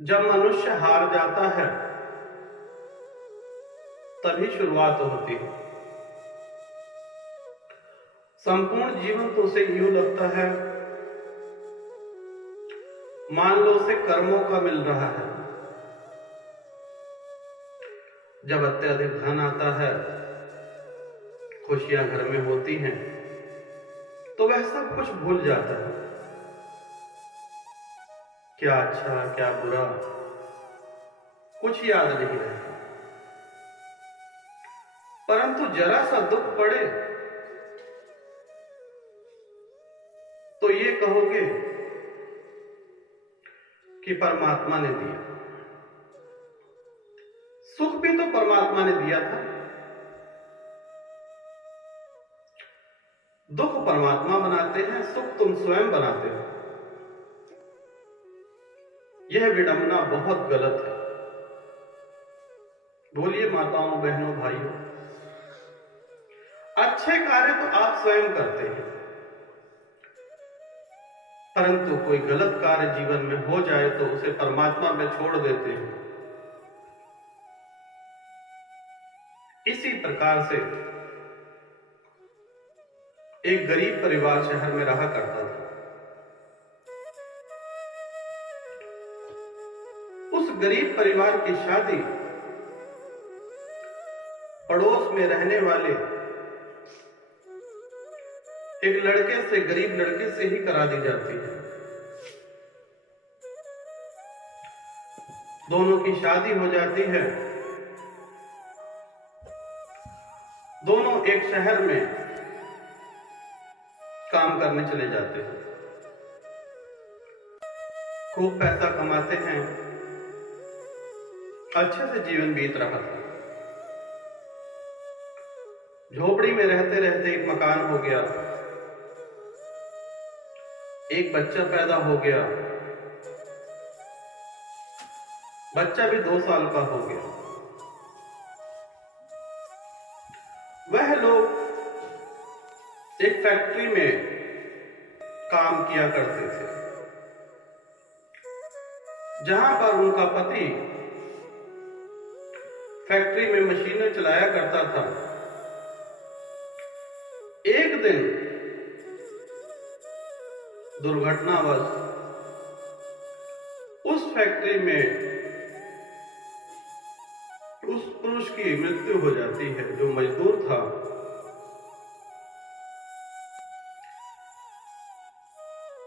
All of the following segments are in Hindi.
जब मनुष्य हार जाता है तभी शुरुआत होती है। संपूर्ण जीवन तो उसे यूं लगता है मान लो उसे कर्मों का मिल रहा है। जब अत्यधिक धन आता है, खुशियां घर में होती हैं, तो वह सब कुछ भूल जाता है। क्या अच्छा क्या बुरा कुछ याद नहीं रहता। परंतु जरा सा दुख पड़े तो ये कहोगे कि परमात्मा ने दिया। सुख भी तो परमात्मा ने दिया था, दुख परमात्मा बनाते हैं, सुख तुम स्वयं बनाते हो। यह विडंबना बहुत गलत है। बोलिए माताओं, बहनों, भाइयों, अच्छे कार्य तो आप स्वयं करते हैं, परंतु कोई गलत कार्य जीवन में हो जाए तो उसे परमात्मा पे छोड़ देते हैं। इसी प्रकार से एक गरीब परिवार शहर में रहा करता था। उस गरीब परिवार की शादी पड़ोस में रहने वाले एक लड़के से, गरीब लड़के से ही करा दी जाती है। दोनों की शादी हो जाती है। दोनों एक शहर में काम करने चले जाते हैं, खूब पैसा कमाते हैं, अच्छे से जीवन बीत रहा था। झोपड़ी में रहते रहते एक मकान हो गया, एक बच्चा पैदा हो गया। बच्चा भी 2 साल का हो गया। वह लोग एक फैक्ट्री में काम किया करते थे, जहां पर उनका पति फैक्ट्री में मशीनें चलाया करता था। एक दिन दुर्घटनावश उस फैक्ट्री में उस पुरुष की मृत्यु हो जाती है जो मजदूर था।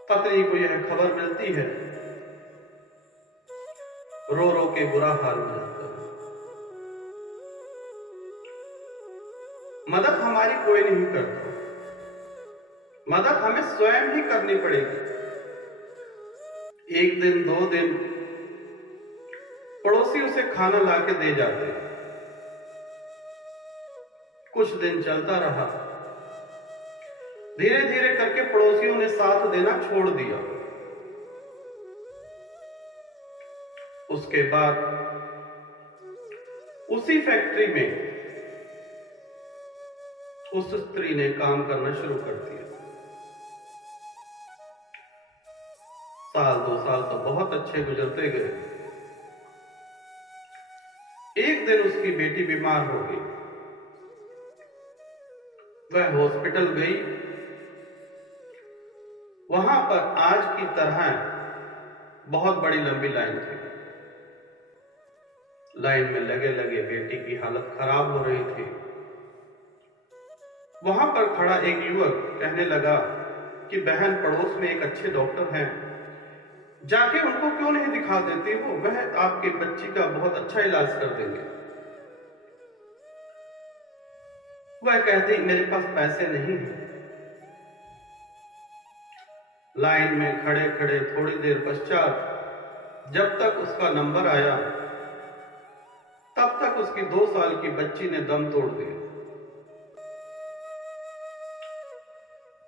पत्नी को यह खबर मिलती है, रो रो के बुरा हाल हो जाता है। मदद हमारी कोई नहीं करता, मदद हमें स्वयं ही करनी पड़ेगी। 1 दिन 2 दिन पड़ोसी उसे खाना लाके दे जाते। कुछ दिन चलता रहा, धीरे धीरे करके पड़ोसियों ने साथ देना छोड़ दिया। उसके बाद उसी फैक्ट्री में उस स्त्री ने काम करना शुरू कर दिया। 1 2 साल तो बहुत अच्छे गुजरते गए। एक दिन उसकी बेटी बीमार हो गई। वह हॉस्पिटल गई। वहां पर आज की तरह बहुत बड़ी लंबी लाइन थी। लाइन में लगे लगे बेटी की हालत खराब हो रही थी। वहां पर खड़ा एक युवक कहने लगा कि बहन, पड़ोस में एक अच्छे डॉक्टर हैं, जाके उनको क्यों नहीं दिखा देती हो, वह आपके बच्ची का बहुत अच्छा इलाज कर देंगे। वह कहती मेरे पास पैसे नहीं हैं। लाइन में खड़े खड़े थोड़ी देर पश्चात जब तक उसका नंबर आया, तब तक उसकी 2 साल की बच्ची ने दम तोड़ दिया।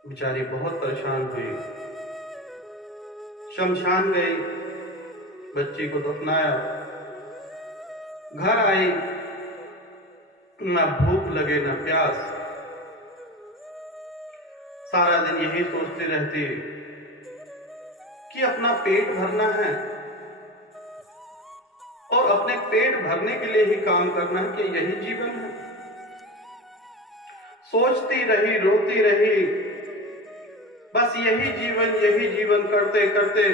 बेचारी बहुत परेशान हुई, शमशान गई, बच्ची को दफनाया, घर आई, न भूख लगे न प्यास, सारा दिन यही सोचती रहती कि अपना पेट भरना है और अपने पेट भरने के लिए ही काम करना है, कि यही जीवन है। सोचती रही, रोती रही, बस यही जीवन करते करते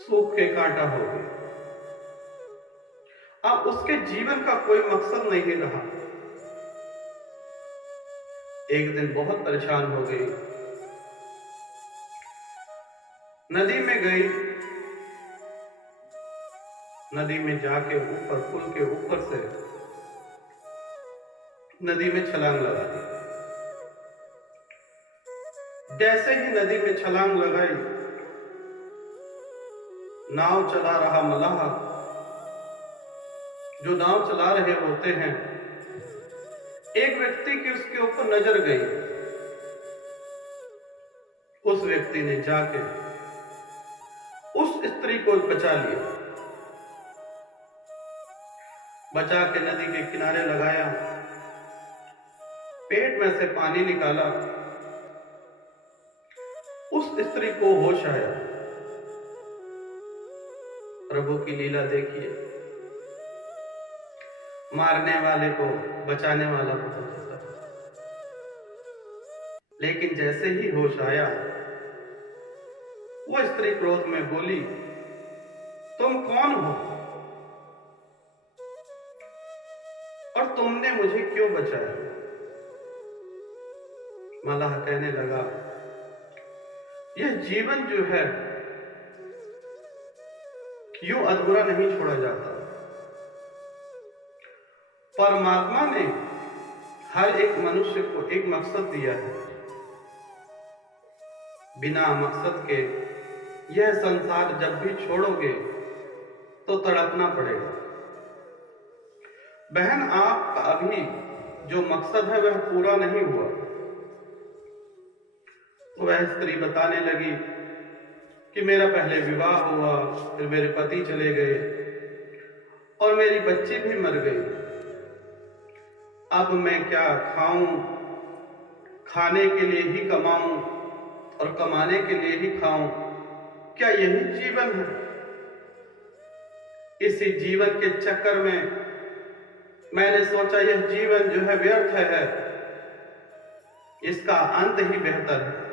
सूख के कांटा हो गई। अब उसके जीवन का कोई मकसद नहीं रहा। एक दिन बहुत परेशान हो गई, नदी में गई। नदी में जाके ऊपर, पुल के ऊपर से नदी में छलांग लगा दी। जैसे ही नदी में छलांग लगाई, नाव चला रहा मलाह, जो नाव चला रहे होते हैं, एक व्यक्ति की उसके ऊपर नजर गई। उस व्यक्ति ने जाके उस स्त्री को बचा लिया, बचा के नदी के किनारे लगाया, पेट में से पानी निकाला। उस स्त्री को होश आया। प्रभु की लीला देखिए, मारने वाले को बचाने वाला पता चला। लेकिन जैसे ही होश आया, वो स्त्री क्रोध में बोली, तुम कौन हो और तुमने मुझे क्यों बचाया? मलाह कहने लगा, यह जीवन जो है यूं अधूरा नहीं छोड़ा जाता। परमात्मा ने हर एक मनुष्य को एक मकसद दिया है। बिना मकसद के यह संसार जब भी छोड़ोगे तो तड़पना पड़ेगा। बहन, आपका अभी जो मकसद है वह पूरा नहीं हुआ। तो वह स्त्री बताने लगी कि मेरा पहले विवाह हुआ, फिर मेरे पति चले गए और मेरी बच्ची भी मर गई। अब मैं क्या खाऊं? खाने के लिए ही कमाऊं और कमाने के लिए ही खाऊं? क्या यही जीवन है? इसी जीवन के चक्कर में मैंने सोचा यह जीवन जो है व्यर्थ है, इसका अंत ही बेहतर है।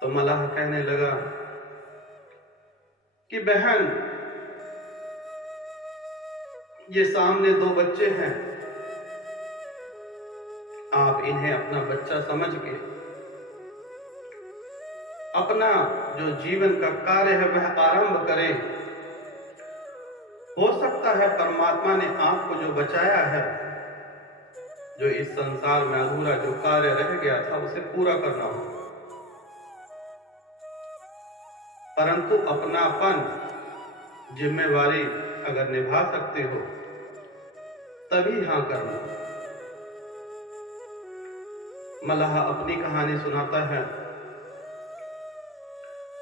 तो मलाह कहने लगा कि बहन, ये सामने दो बच्चे हैं, आप इन्हें अपना बच्चा समझ के अपना जो जीवन का कार्य है वह आरंभ करें। हो सकता है परमात्मा ने आपको जो बचाया है, जो इस संसार में अधूरा जो कार्य रह गया था उसे पूरा करना हो, परंतु अपनापन, जिम्मेवारी अगर निभा सकते हो तभी हां करना। मलाह अपनी कहानी सुनाता है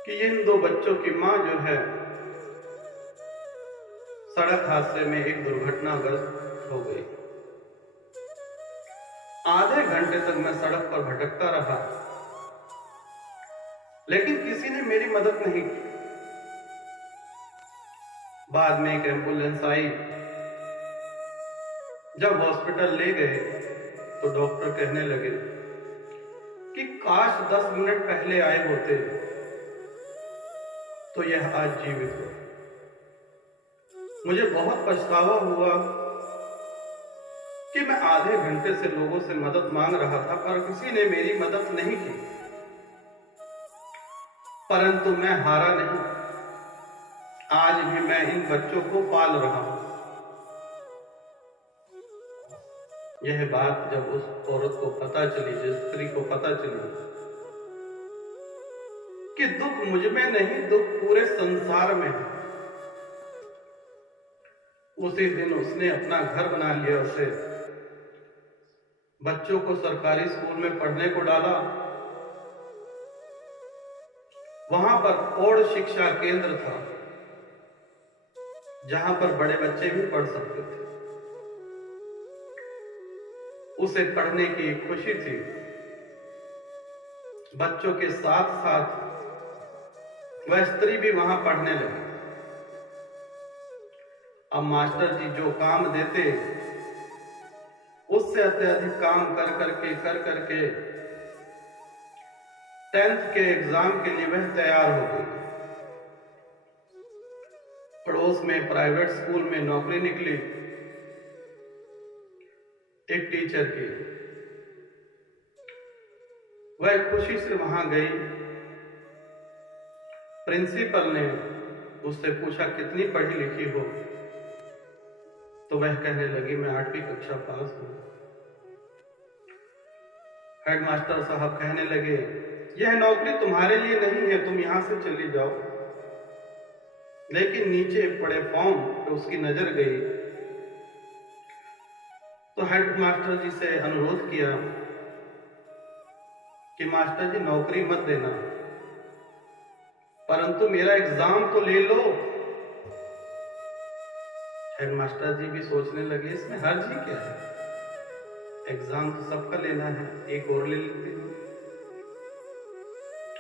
कि इन दो बच्चों की मां जो है सड़क हादसे में एक दुर्घटनाग्रस्त हो गई। आधे घंटे तक मैं सड़क पर भटकता रहा, लेकिन किसी ने मेरी मदद नहीं की। बाद में एक एम्बुलेंस आई। जब हॉस्पिटल ले गए तो डॉक्टर कहने लगे कि काश 10 मिनट पहले आए होते तो यह आज जीवित हो। मुझे बहुत पछतावा हुआ कि मैं आधे घंटे से लोगों से मदद मांग रहा था पर किसी ने मेरी मदद नहीं की। परंतु मैं हारा नहीं, आज भी मैं इन बच्चों को पाल रहा हूं। यह बात जब उस औरत को पता चली, जिस स्त्री को पता चली कि दुख मुझ में नहीं, दुख पूरे संसार में है, उसी दिन उसने अपना घर बना लिया। उसे बच्चों को सरकारी स्कूल में पढ़ने को डाला। वहां पर प्रौढ़ शिक्षा केंद्र था जहां पर बड़े बच्चे भी पढ़ सकते थे। उसे पढ़ने की एक खुशी थी। बच्चों के साथ साथ वह स्त्री भी वहां पढ़ने लगी। अब मास्टर जी जो काम देते उससे अत्यधिक काम कर करके 10th के एग्जाम के लिए वह तैयार हो गई। पड़ोस में प्राइवेट स्कूल में नौकरी निकली एक टीचर की। वह खुशी से वहां गई। प्रिंसिपल ने उससे पूछा कितनी पढ़ी लिखी हो, तो वह कहने लगी मैं 8वीं कक्षा पास हूं। हेडमास्टर साहब कहने लगे यह नौकरी तुम्हारे लिए नहीं है, तुम यहां से चली जाओ। लेकिन नीचे पड़े फॉर्म पे उसकी नजर गई, तो हेडमास्टर जी से अनुरोध किया कि मास्टर जी नौकरी मत देना, परंतु मेरा एग्जाम तो ले लो। हेडमास्टर जी भी सोचने लगे इसमें हर्ज ही क्या है, एग्जाम तो सबका लेना है, एक और ले लेते हैं।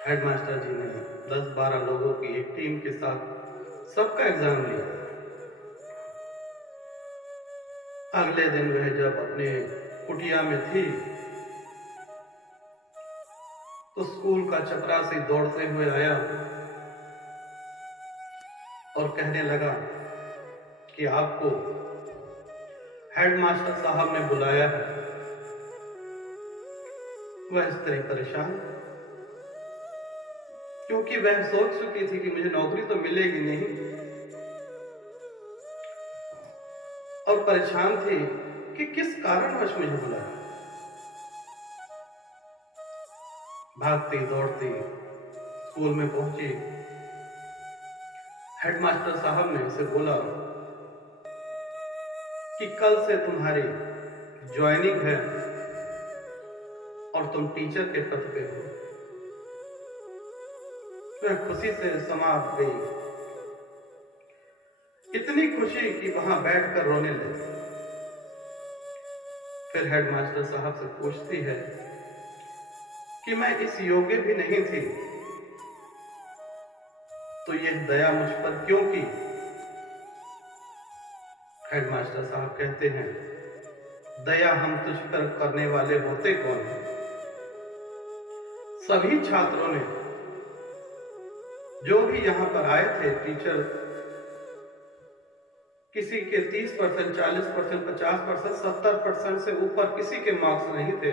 हेडमास्टर जी ने 10-12 लोगों की एक टीम के साथ सबका एग्जाम लिया। अगले दिन वह जब अपने कुटिया में थी तो स्कूल का चपरासी दौड़ते हुए आया और कहने लगा कि आपको हेडमास्टर साहब ने बुलाया है। वह स्त्री परेशान, क्योंकि वह सोच चुकी थी कि मुझे नौकरी तो मिलेगी नहीं, और परेशान थी कि किस कारणवश मुझे बुलाया। भागती दौड़ती स्कूल में पहुंची। हेडमास्टर साहब ने उसे बोला कि कल से तुम्हारी ज्वाइनिंग है और तुम टीचर के पद पे हो। वह खुशी से समा गई, इतनी खुशी कि वहां बैठकर रोने लगी। फिर हेडमास्टर साहब से पूछती है कि मैं इस योग्य भी नहीं थी, तो यह दया मुझ पर क्यों की? हेडमास्टर साहब कहते हैं दया हम तुझ पर करने वाले होते कौन हैं? सभी छात्रों ने जो भी यहां पर आए थे टीचर, किसी के 30%, 40%, 50%, 70% से ऊपर किसी के मार्क्स नहीं थे।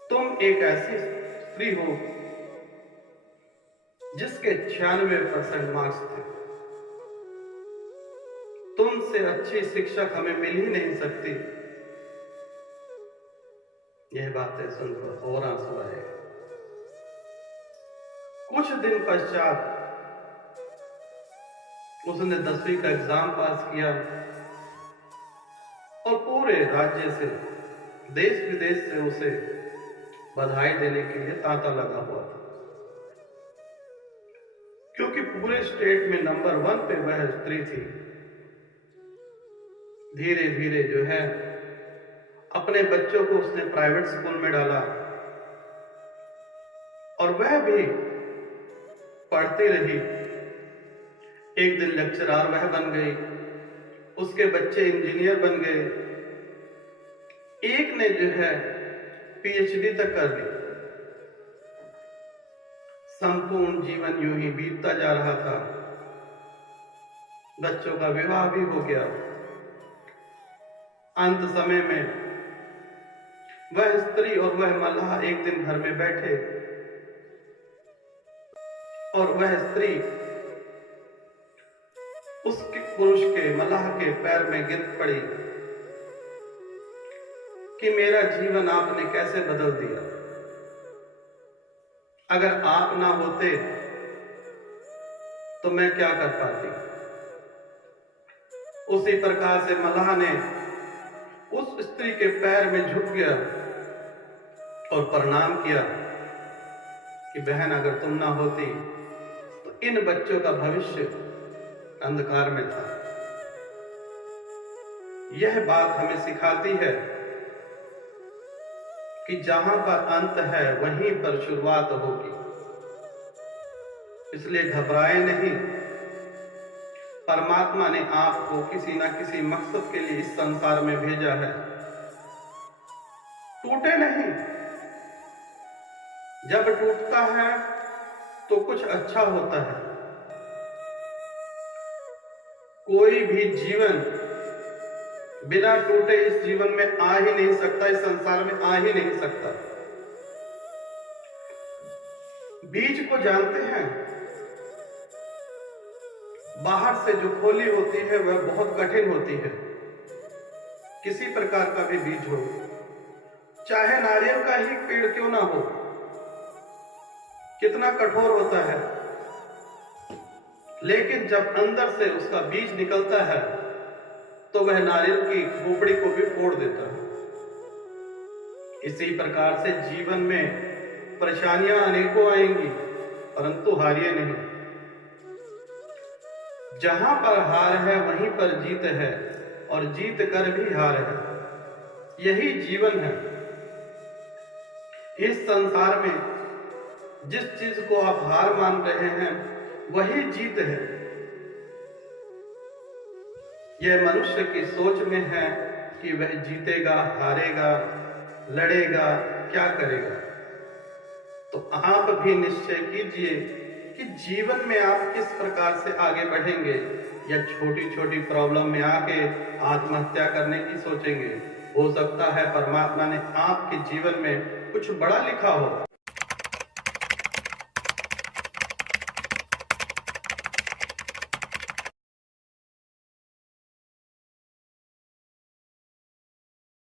तुम एक ऐसी स्त्री हो जिसके 96% मार्क्स थे। तुमसे अच्छी शिक्षक हमें मिल ही नहीं सकती। यह बातें सुनकर और आंसू आए। कुछ दिन पश्चात उसने 10वीं का एग्जाम पास किया और पूरे राज्य से, देश विदेश से उसे बधाई देने के लिए तांता लगा हुआ था, क्योंकि पूरे स्टेट में नंबर 1 पे वह स्त्री थी। धीरे धीरे जो है अपने बच्चों को उसने प्राइवेट स्कूल में डाला और वह भी पढ़ती रही। एक दिन लेक्चरर वह बन गई, उसके बच्चे इंजीनियर बन गए, एक ने जो है पीएचडी तक कर ली। संपूर्ण जीवन यूं ही बीतता जा रहा था। बच्चों का विवाह भी हो गया। अंत समय में वह स्त्री और वह मल्लाह एक दिन घर में बैठे और वह स्त्री उसके पुरुष के, मल्लाह के पैर में गिर पड़ी कि मेरा जीवन आपने कैसे बदल दिया। अगर आप ना होते तो मैं क्या कर पाती। उसी प्रकार से मल्लाह ने उस स्त्री के पैर में झुक गया और प्रणाम किया कि बहन अगर तुम ना होती तो इन बच्चों का भविष्य अंधकार में था। यह बात हमें सिखाती है कि जहां पर अंत है वहीं पर शुरुआत होगी। इसलिए घबराए नहीं। परमात्मा ने आपको किसी न किसी मकसद के लिए इस संसार में भेजा है। टूटे नहीं। जब टूटता है तो कुछ अच्छा होता है। कोई भी जीवन बिना टूटे इस जीवन में आ ही नहीं सकता, इस संसार में आ ही नहीं सकता। बीज को जानते हैं, बाहर से जो खोली होती है वह बहुत कठिन होती है। किसी प्रकार का भी बीज हो, चाहे नारियल का ही पेड़ क्यों ना हो, कितना कठोर होता है, लेकिन जब अंदर से उसका बीज निकलता है तो वह नारियल की खोपड़ी को भी फोड़ देता है। इसी प्रकार से जीवन में परेशानियां अनेकों आएंगी, परंतु हारिए नहीं। जहां पर हार है वहीं पर जीत है, और जीत कर भी हार है। यही जीवन है। इस संसार में जिस चीज को आप हार मान रहे हैं वही जीत है। यह मनुष्य की सोच में है कि वह जीतेगा, हारेगा, लड़ेगा, क्या करेगा। तो आप भी निश्चय कीजिए कि जीवन में आप किस प्रकार से आगे बढ़ेंगे, या छोटी छोटी प्रॉब्लम में आके आत्महत्या करने की सोचेंगे। हो सकता है परमात्मा ने आपके जीवन में कुछ बड़ा लिखा हो।